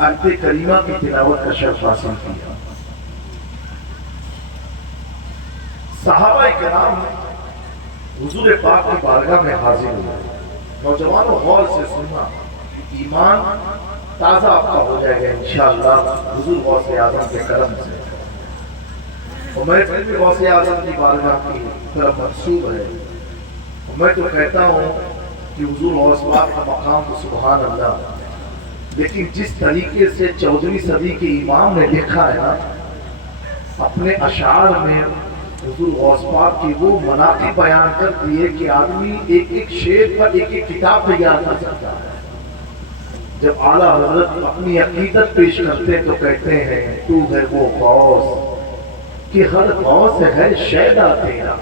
آیت کریمہ کی تلاوت کا شرف حاصل کیا۔ صحابہ کرام حضور پاک کی بارگاہ میں حاضر ہوئے۔ نوجوانوں غور سے سننا، ایمان تازہ آپ کا ہو جائے گا انشاءاللہ حضور غوث اعظم کے کرم سے۔ اور میں بھی غوث اعظم کی بارگاہ کی طرف منسوب ہے۔ میں تو کہتا ہوں کہ حضور غوث پاک کا مقام تو سبحان اللہ، لیکن جس طریقے سے 14ویں صدی کے امام نے لکھا ہے نا اپنے اشعار میں، حضور غوث پاک کی وہ مناقب بیان کر دیے کہ آدمی ایک ایک شعر پر ایک ایک کتاب تیار کر سکتا ہے۔ جب اعلیٰ حضرت اپنی عقیدت پیش کرتے تو کہتے ہیں تو ہے وہ غوث کہ ہر غوث ہے شیدا تیرا۔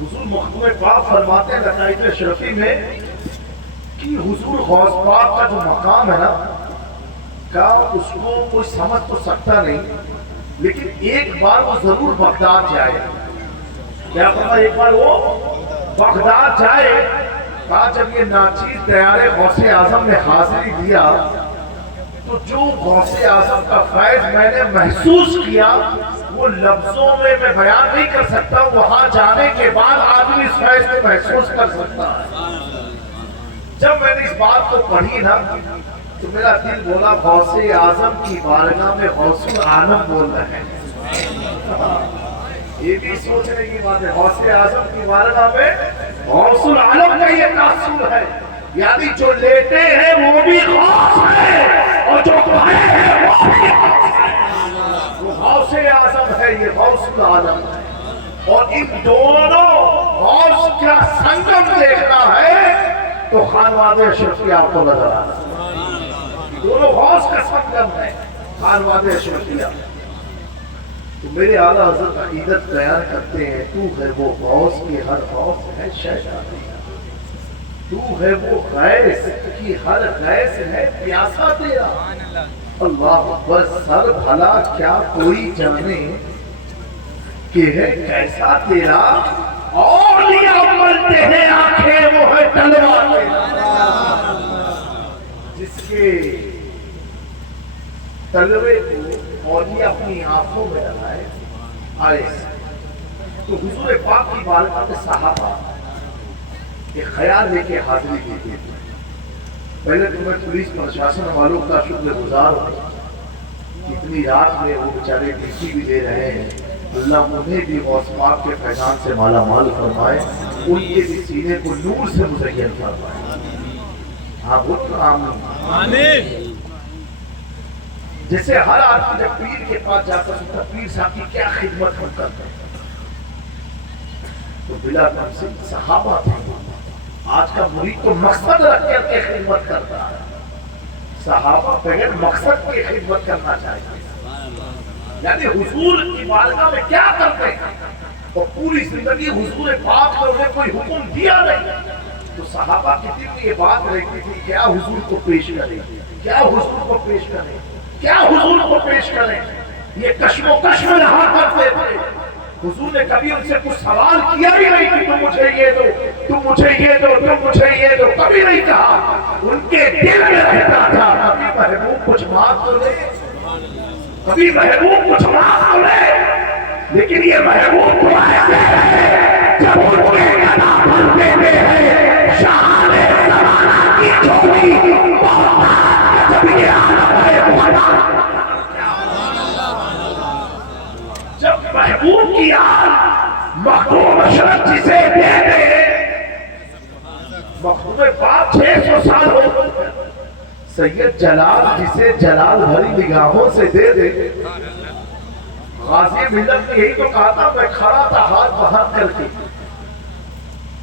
حضور مختوم پاک فرماتے ہیں لطائف اشرفی میں کہ حضور غوث پاک کا جو مقام ہے نا کا اس کو کوئی سمجھ تو سکتا نہیں، لیکن ایک بار وہ ضرور بغداد جائے۔ کیا پتا ایک بار وہ بغداد جائے۔ کہا جب یہ ناچیز دیار غوث اعظم نے حاضری دیا تو جو غوث اعظم کا فیض میں نے محسوس کیا وہ لفظوں میں بیان نہیں کر سکتا، وہاں جانے کے بعد آدمی اس فیض کو محسوس کر سکتا ہے۔ جب میں نے اس بات کو پڑھی نا تو میرا دل بولا غوث اعظم کی بارگاہ میں غوث العالم بول رہے ہیں۔ یہ بھی سوچنے کی بات ہے، غوث اعظم کی بارگاہ میں غوث العالم کا یہ تاثر ہے، یعنی جو لیتے ہیں وہ بھی غوث ہے اور جو کھڑے ہیں وہ بھی غوث ہے۔ وہ غوث اعظم ہے، یہ غوث العالم ہے، اور ان دونوں غوث کا سنگم دیکھنا ہے تو خانواد اشرفی آپ کو نظر آ رہا ہے۔ دونوں غوث کا سنگم ہے خانواد اشرفیہ۔ تو میرے اعلیٰ حضرت عقیدت بیان کرتے ہیں تو ہے وہ غوث کی ہر غوث ہے شیدا تیرا، تو ہے وہ غیث کی ہر غیث ہے پیاسا تیرا۔ اللہ اکبر، سر بھلا کیا کوئی جانے کہ ہے کیسا تیرا، اولیاء ملتے ہیں آنکھیں وہ ہے ٹلوا تیرا۔ جس کے تلوے کو اولیاء اپنی آنکھوں میں لگائے آئے تو حضور پاک کی بارگاہ میں صحابہ ایک خیال لے کے حاضری دیتے تھے۔ پہلے تو میں پولیس پرشاسن والوں کا شکر گزار ہوں، اتنی رات میں وہ بیچارے ڈیوٹی بھی دے رہے ہیں، اللہ انہیں بھی غوث پاک کے فیضان سے مالا مال فرمائے، ان کے بھی سینے کو نور سے مزین فرمائے۔ ہاں بول آمین۔ جیسے ہر آدمی جب پیر کے پاس جاتا سنتا پیر صاحب کی کیا خدمت ہم کرتے ہیں، تو بلا تفصیل صحابہ تھے۔ آج کا مرید تو مقصد رکھ کر کے خدمت کرتا ہے، صحابہ بغیر مقصد کی خدمت کرنا چاہتے ہیں، یعنی حضور کی بارگاہ میں کیا کرتے ہیں، اور پوری زندگی حضور پاک نے انہیں کوئی حکم دیا نہیں، تو صحابہ کی دل میں یہ بات رہتی تھی کیا حضور کو پیش کریں، کیا حضور کو پیش کریں، کیا حضور کو پیش کریں۔ یہ کشم و کش میں رہا کرتے تھے۔ حضور نے کبھی ان سے کچھ سوال کیا ہی نہیں کہ تم مجھے یہ دو، تم مجھے یہ دو، تم مجھے یہ دو، کبھی نہیں کہا۔ ان کے دل میں رہتا تھا کبھی محبوب کچھ مانگ تو لے، کبھی محبوب کچھ مانگ تو لے، لیکن یہ محبوب تو ایسے ہے جب ان کے گدا بھرتے ہیں شان زمانہ کی چوری جب یہ عالم ہے بہت جب محبوب کی آن مخدوم اشرف جسے دے دے، مخدوم پاک 600 سال ہو سید جلال جسے جلال بھری نگاہوں سے دے دے۔ غازی ملت نے یہی تو کہا تھا، میں کھڑا تھا ہاتھ بہت کر کے،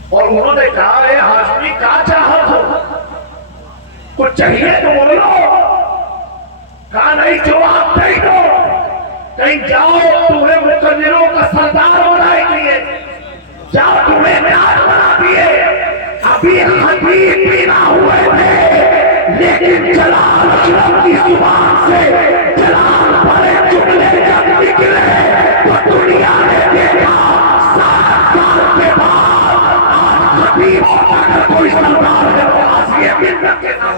اور انہوں نے کہا اے ہاشمی کیا چاہت ہو، کچھ چاہیے تو بولو، کہا نہیں جواب نہیں دو، کہیں جاؤ تمہیں مقرروں کا سردار بنائے دیے، جاؤ تمہیں نیاز بنا دیے، ابھی خطیب بھی نہ ہوئے تھے، لیکن جلال اشرف کی زبان سے جلال بھرے جملے جب نکلے تو دنیا نے دیکھا 7 سال کے بعد آج خطیب اگر کوئی سردار ہے تو غازی ملت کے نام